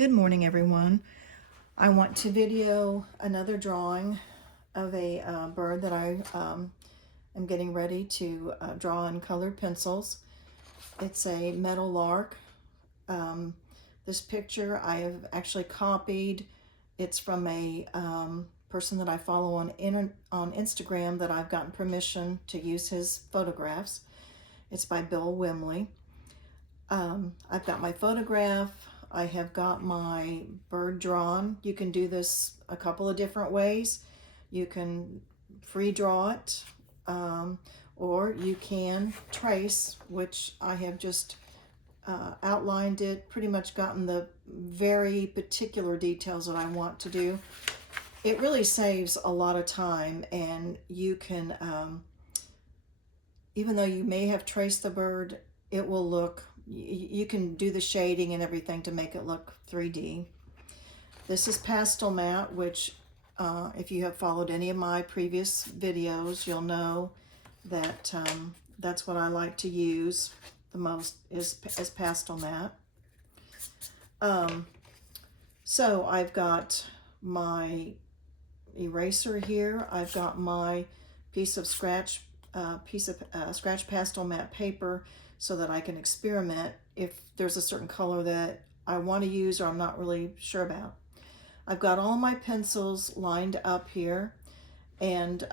Good morning, everyone. I want to video another drawing of a bird that I am getting ready to draw in colored pencils. It's a Meadow Lark. This picture I have actually copied. It's from a person that I follow on Instagram that I've gotten permission to use his photographs. It's by Bill Wimley. I've got my photograph. I have got my bird drawn. You can do this a couple of different ways. You can free draw it, or you can trace, which I have just outlined it, pretty much gotten the very particular details that I want to do. It really saves a lot of time, and you can, even though you may have traced the bird, it will look, you can do the shading and everything to make it look 3D. This is pastel matte, which if you have followed any of my previous videos, you'll know that that's what I like to use the most is pastel matte. So I've got my eraser here. I've got my piece of scratch pastel matte paper so that I can experiment if there's a certain color that I want to use or I'm not really sure about. I've got all my pencils lined up here, and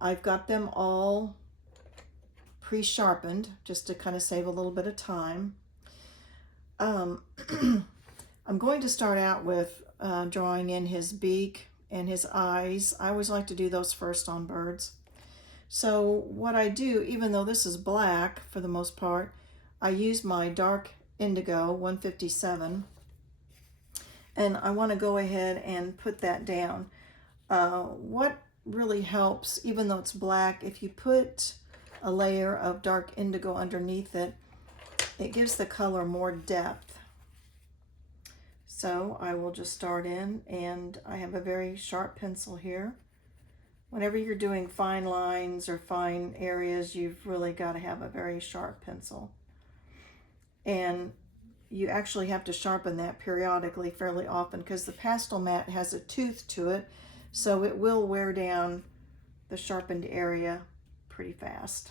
I've got them all pre-sharpened just to kind of save a little bit of time. I'm going to start out with drawing in his beak and his eyes. I always like to do those first on birds. So what I do, even though this is black for the most part, I use my dark indigo 157, and I want to go ahead and put that down. What really helps, even though it's black, if you put a layer of dark indigo underneath it, it gives the color more depth. So I will just start in, and I have a very sharp pencil here. Whenever you're doing fine lines or fine areas, you've really got to have a very sharp pencil. And you actually have to sharpen that periodically fairly often because the pastel matte has a tooth to it, so it will wear down the sharpened area pretty fast.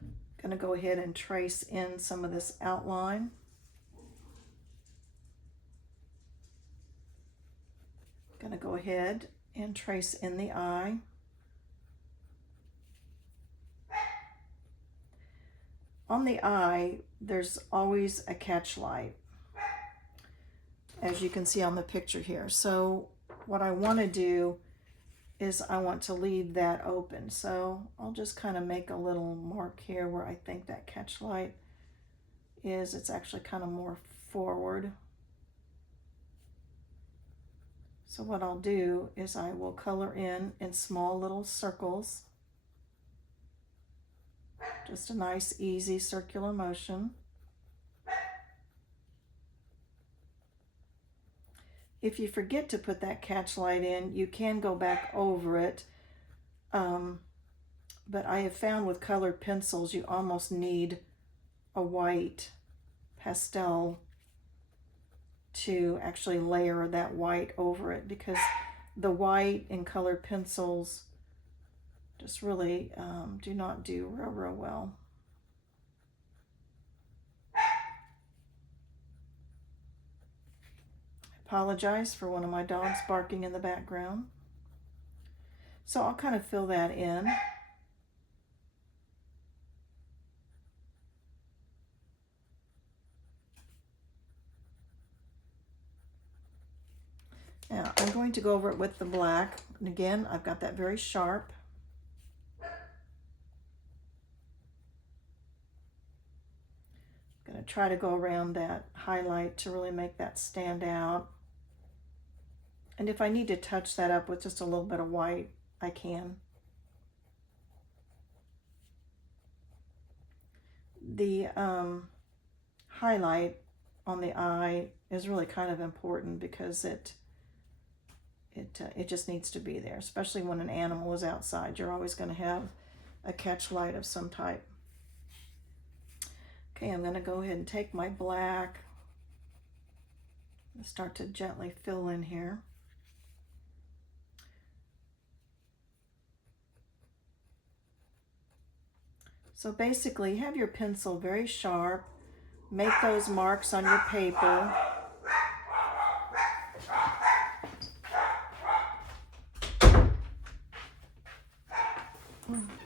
I'm going to go ahead and trace in some of this outline. Going to go ahead and trace in the eye. On the eye, there's always a catch light, as you can see on the picture here. So what I want to do is I want to leave that open. So I'll just kind of make a little mark here where I think that catch light is. It's actually kind of more forward. So what I'll do is I will color in small little circles. Just a nice, easy circular motion. If you forget to put that catch light in, you can go back over it. But I have found with colored pencils, you almost need a white pastel to actually layer that white over it, because the white in colored pencils just really do not do real well. I apologize for one of my dogs barking in the background. So I'll kind of fill that in. Now I'm going to go over it with the black, and again I've got that very sharp. I'm going to try to go around that highlight to really make that stand out. And if I need to touch that up with just a little bit of white, I can. The highlight on the eye is really kind of important because it just needs to be there, especially when an animal is outside. You're always going to have a catch light of some type. Okay, I'm going to go ahead and take my black and start to gently fill in here. So basically, have your pencil very sharp, make those marks on your paper.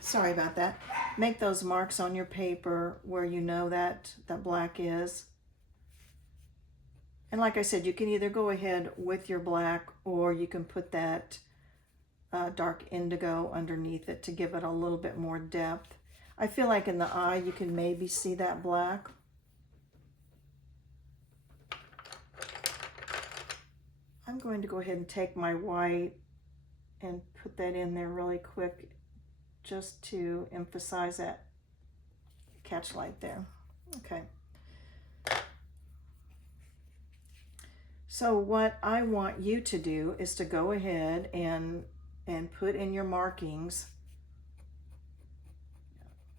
Sorry about that. Make those marks on your paper where you know that black is. And like I said, you can either go ahead with your black or you can put that dark indigo underneath it to give it a little bit more depth. I feel like in the eye you can maybe see that black. I'm going to go ahead and take my white and put that in there really quick just to emphasize that catch light there. Okay. So what I want you to do is to go ahead and put in your markings.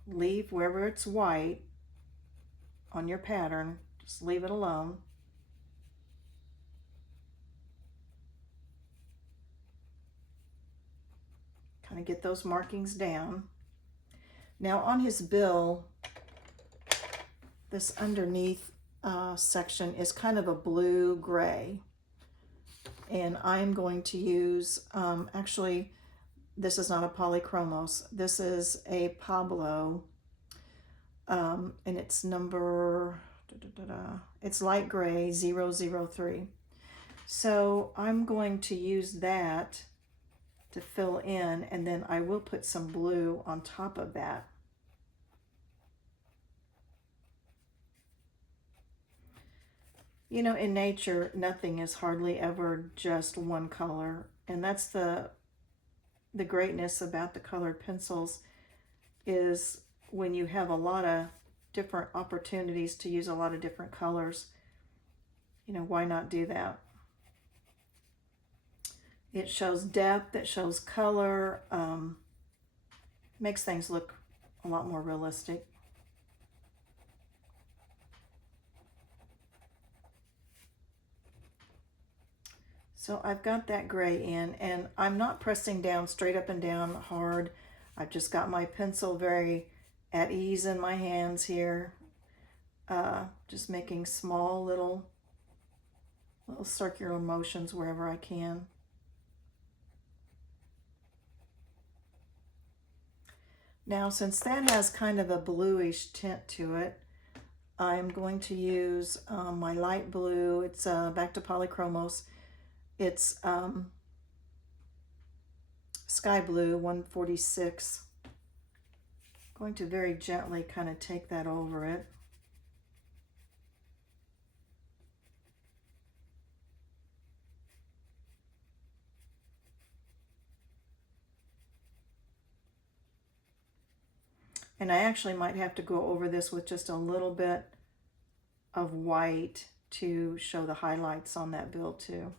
Leave wherever it's white on your pattern, just leave it alone. Kind of get those markings down. Now on his bill, this underneath section is kind of a blue-gray. And I'm going to use, actually, this is not a polychromos. This is a Pablo, and it's number, it's light gray, 003. So I'm going to use that to fill in, and then I will put some blue on top of that. You know, in nature, nothing is hardly ever just one color, and that's the greatness about the colored pencils, is when you have a lot of different opportunities to use a lot of different colors, you know, why not do that? It shows depth, it shows color, makes things look a lot more realistic. So I've got that gray in, and I'm not pressing down straight up and down hard. I've just got my pencil very at ease in my hands here. Just making small little circular motions wherever I can. Now, since that has kind of a bluish tint to it, I'm going to use my light blue. It's back to polychromos. It's Sky Blue 146. Going to very gently kind of take that over it. And I actually might have to go over this with just a little bit of white to show the highlights on that bill too.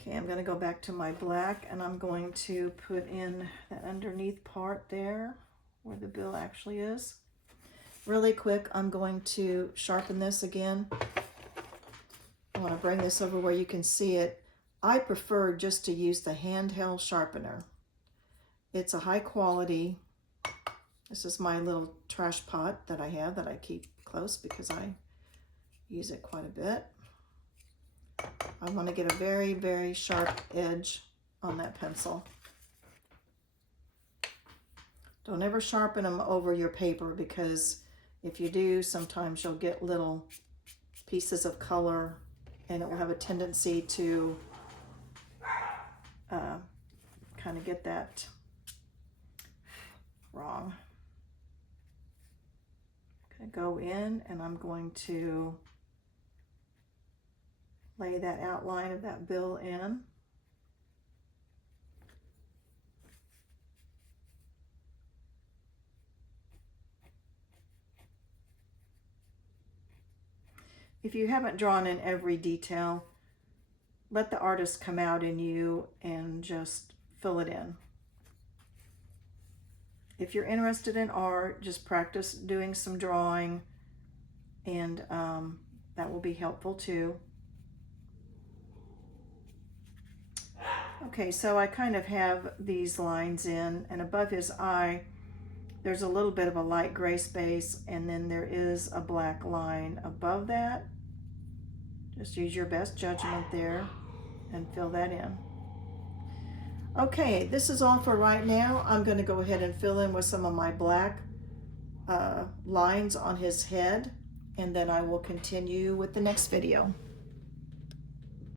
Okay, I'm going to go back to my black, and I'm going to put in that underneath part there where the bill actually is. Really quick, I'm going to sharpen this again. I want to bring this over where you can see it. I prefer just to use the handheld sharpener. It's a high quality. This is my little trash pot that I have that I keep close because I use it quite a bit. I want to get a very, very sharp edge on that pencil. Don't ever sharpen them over your paper, because if you do, sometimes you'll get little pieces of color and it will have a tendency to kind of get that wrong. I'm going to go in and I'm going to lay that outline of that bill in. if you haven't drawn in every detail, let the artist come out in you and just fill it in. If you're interested in art, just practice doing some drawing, and that will be helpful too. Okay, so I kind of have these lines in, and above his eye, there's a little bit of a light gray space, and then there is a black line above that. Just use your best judgment there and fill that in. Okay, this is all for right now. I'm going to go ahead and fill in with some of my black lines on his head, and then I will continue with the next video.